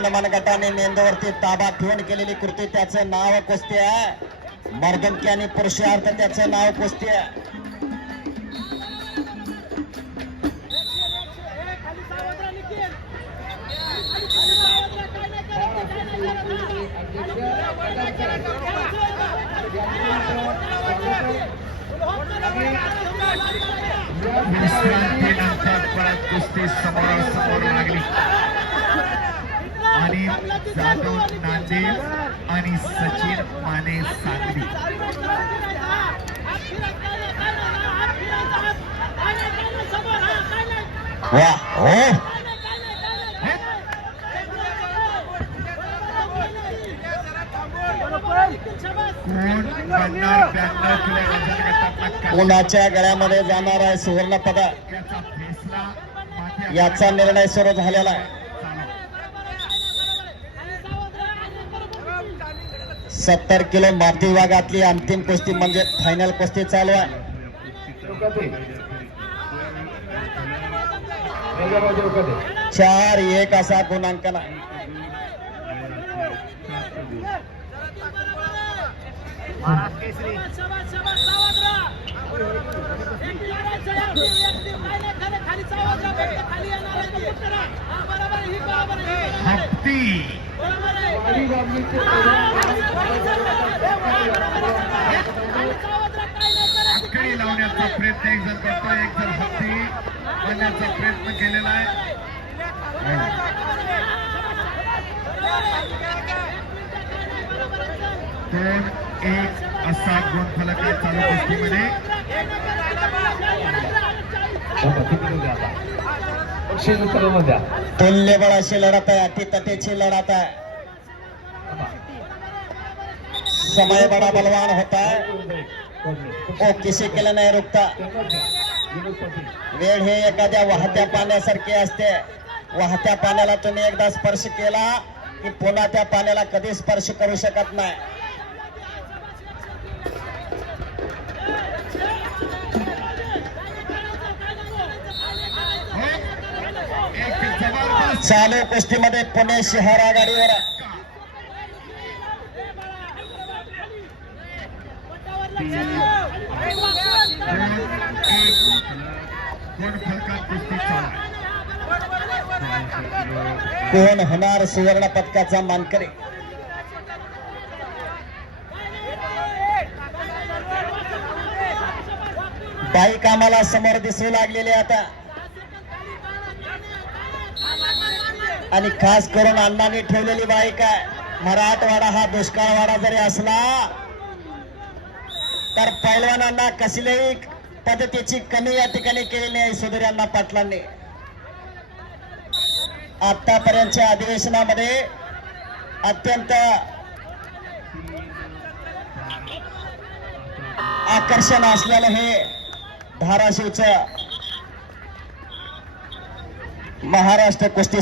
हनुमान गटाने मेंदूवरती ताबा ठेवून केलेली कृती त्याचं नाव कुस्ती आहे. मर्दमकी आणि पुरुषार्थ त्याचं नाव कुस्ती आहे. कुस्ती समोरासमोर लागली. आणि जाधव नांदेड आणि सचिन माने सांगली हो कोणाच्या गळ्यामध्ये जाणार आहे सुवर्ण पदक याचा निर्णय सुरू झालेला आहे. सत्तर किलो माती विभागातली अंतिम कुस्ती म्हणजे फायनल कुस्ती चालू आहे. चार एक असा गुणांकन आहे. हप्ती आखडी लावण्याचा प्रयत्न एक जण करतो एक जण हप्ती बनण्याचा प्रयत्न केलेला आहे दोन एक असा गुण फलक आहे चालू कुस्तीमध्ये तुल्यबळ अशी लढत आहे अटीतटीची लढत आहे. समय बडा बलवान होता. है ओ किसी केलं नाही रुकता. वेळ हे एखाद्या वाहत्या पाण्यासारखी असते. वाहत्या पाण्याला तुम्ही एकदा स्पर्श केला की पुन्हा त्या पाण्याला कधी स्पर्श करू शकत नाही. चालू कुस्तीमध्ये पुणे शहर आघाडीवर कोण होणार सुवर्ण पदकाचा मानकरी? बाई कामाला समोर दिसू लागलेले आता. आणि खास करून अण्णांनी ठेवलेली बाईक आहे. मराठवाडा हा दुष्काळवाडा जरी असला तर पैलवानांना कसल्याही पद्धतीची कमी या ठिकाणी केलेली आहे सुधीर पाटलांनी. आतापर्यंतच्या अधिवेशनामध्ये अत्यंत आकर्षण असलेलं हे धाराशिवचं महाराष्ट्र कुस्ती